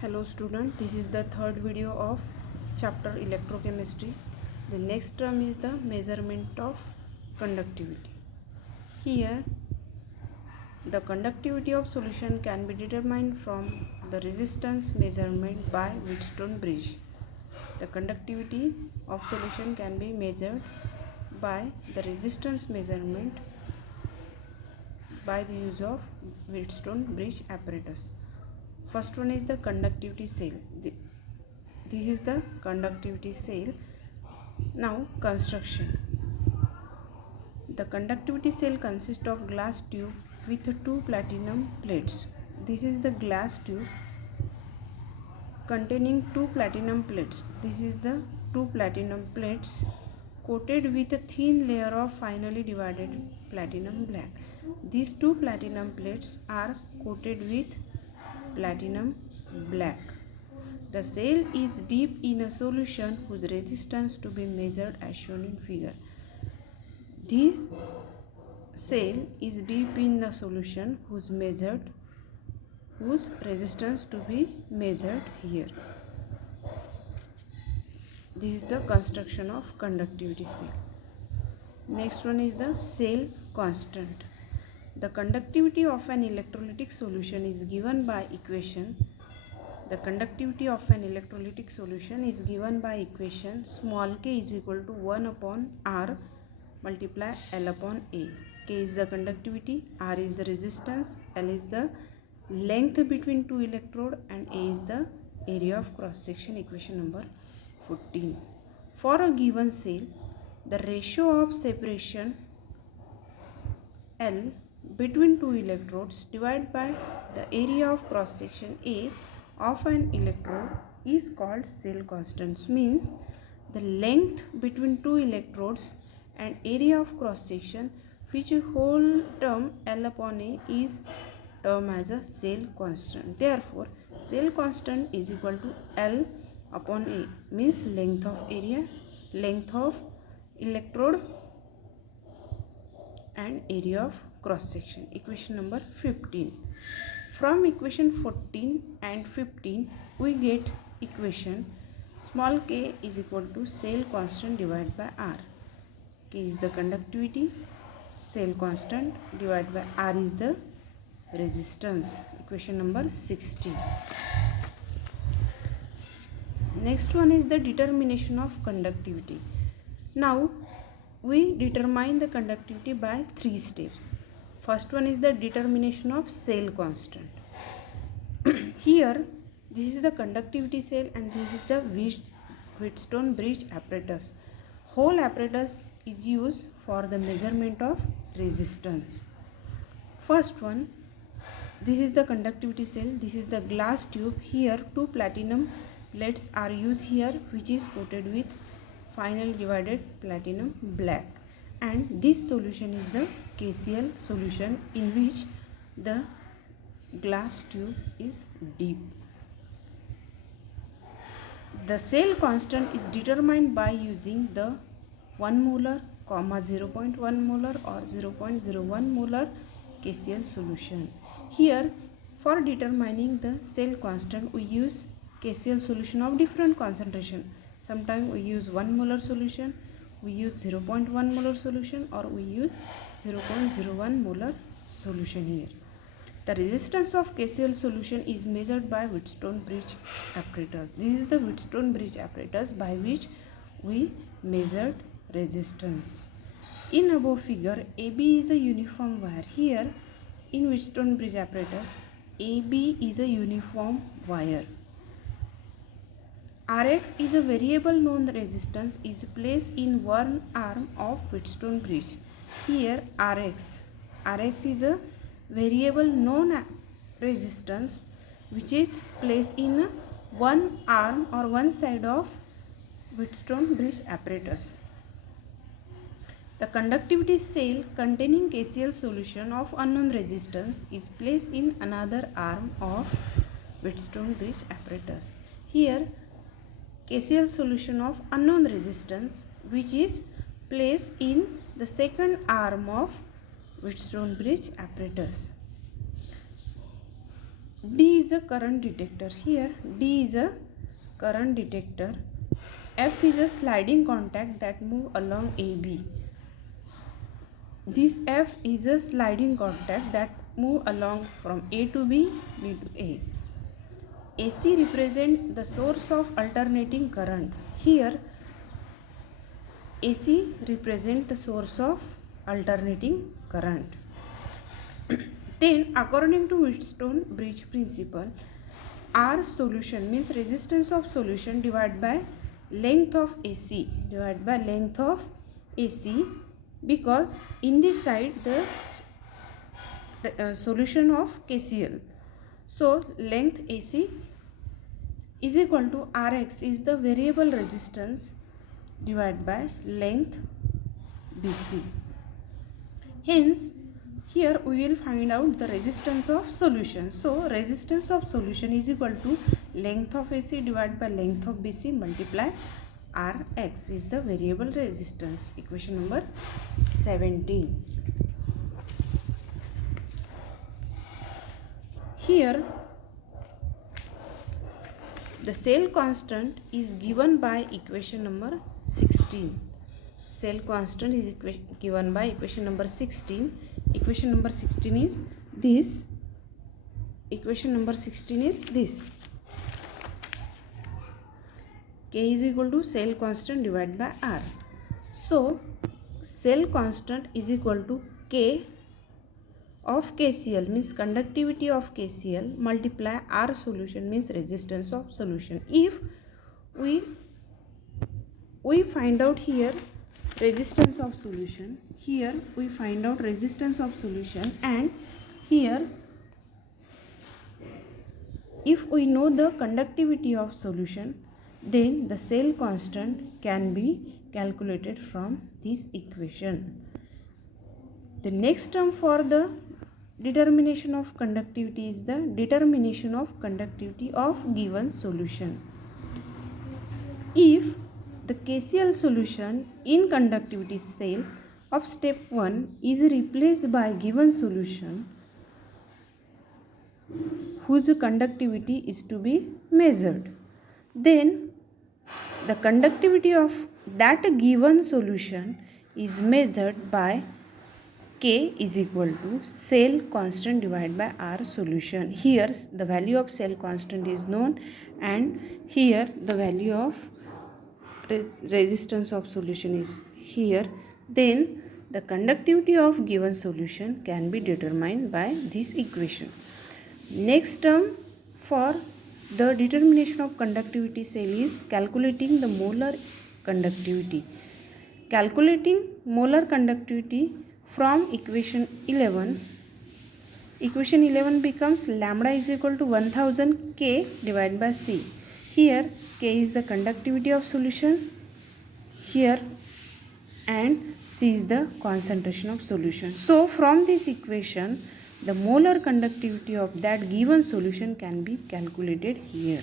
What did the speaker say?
Hello student, this is the third video of chapter electrochemistry. The next term is the measurement of conductivity. Here the conductivity of solution can be determined from the resistance measurement by Wheatstone bridge. The conductivity of solution can be measured by the resistance measurement by the use of Wheatstone bridge apparatus. First one is the conductivity cell. This is the conductivity cell. Now construction. The conductivity cell consists of glass tube with two platinum plates. This is the glass tube containing two platinum plates. This is the two platinum plates coated with a thin layer of finely divided platinum black. These two platinum plates are coated with platinum black. The cell is deep in a solution whose resistance to be measured as shown in figure. This cell is deep in the solution whose resistance to be measured here. This is the construction of conductivity cell. Next one is the cell constant. The conductivity of an electrolytic solution is given by equation. The conductivity of an electrolytic solution is given by equation small k is equal to 1 upon R multiply L upon A. K is the conductivity, R is the resistance, L is the length between two electrode and A is the area of cross section, equation number 14. For a given cell, the ratio of separation L between two electrodes divided by the area of cross section A of an electrode is called cell constant. Means the length between two electrodes and area of cross section, which whole term L upon A is termed as a cell constant. Therefore, cell constant is equal to L upon A, means length of area, length of electrode and area of cross section, equation number 15. From equation 14 and 15 we get equation small k is equal to cell constant divided by R. K is the conductivity, cell constant divided by R is the resistance, equation number 16. Next one is the determination of conductivity. Now we determine the conductivity by three steps. First one is the determination of cell constant. Here this is the conductivity cell and this is the Wheatstone bridge apparatus. Whole apparatus is used for the measurement of resistance. First one, this is the conductivity cell, this is the glass tube. Here two platinum plates are used here, which is coated with finely divided platinum black, and this solution is the KCl solution in which the glass tube is deep. The cell constant is determined by using the 1 molar, 0.1 molar or 0.01 molar KCl solution. Here for determining the cell constant we use KCl solution of different concentration. Sometimes we use 1 molar solution, we use 0.1 molar solution, or we use 0.01 molar solution here. The resistance of KCl solution is measured by Wheatstone bridge apparatus. This is the Wheatstone bridge apparatus by which we measured resistance. In above figure, AB is a uniform wire. Here in Wheatstone bridge apparatus, AB is a uniform wire. Rx is a variable known resistance is placed in one arm of Wheatstone bridge. Here Rx is a variable known resistance which is placed in one arm or one side of Wheatstone bridge apparatus. The conductivity cell containing KCl solution of unknown resistance is placed in another arm of Wheatstone bridge apparatus. Here KCl solution of unknown resistance which is placed in the second arm of Wheatstone bridge apparatus. D is a current detector. Here D is a current detector. F is a sliding contact that move along AB. This F is a sliding contact that move along from A to B, B to A. AC represent the source of alternating current. Here AC represent the source of alternating current. Then according to Wheatstone bridge principle, R solution means resistance of solution divided by length of AC, because in this side the solution of KCl. So length AC is equal to Rx is the variable resistance divided by length BC. Hence here we will find out the resistance of solution. So resistance of solution is equal to length of AC divided by length of BC multiply Rx is the variable resistance. Equation number 17. Here the cell constant is given by equation number 16. Cell constant is given by equation number 16. Equation number 16 is this. Equation number 16 is this. K is equal to cell constant divided by R. So cell constant is equal to K of KCl means conductivity of KCl multiply R solution means resistance of solution. If we find out here resistance of solution, here we find out resistance of solution, and here if we know the conductivity of solution, then the cell constant can be calculated from this equation. The next term for the determination of conductivity is the determination of conductivity of given solution. If the KCl solution in conductivity cell of step 1 is replaced by given solution whose conductivity is to be measured, then the conductivity of that given solution is measured by K is equal to cell constant divided by R solution. Here the value of cell constant is known, and here the value of resistance of solution is here. Then the conductivity of given solution can be determined by this equation. Next term for the determination of conductivity cell is calculating the molar conductivity. Calculating molar conductivity from equation 11. Equation 11 becomes lambda is equal to 1000 K divided by C. Here K is the conductivity of solution here, and C is the concentration of solution. So from this equation the molar conductivity of that given solution can be calculated here.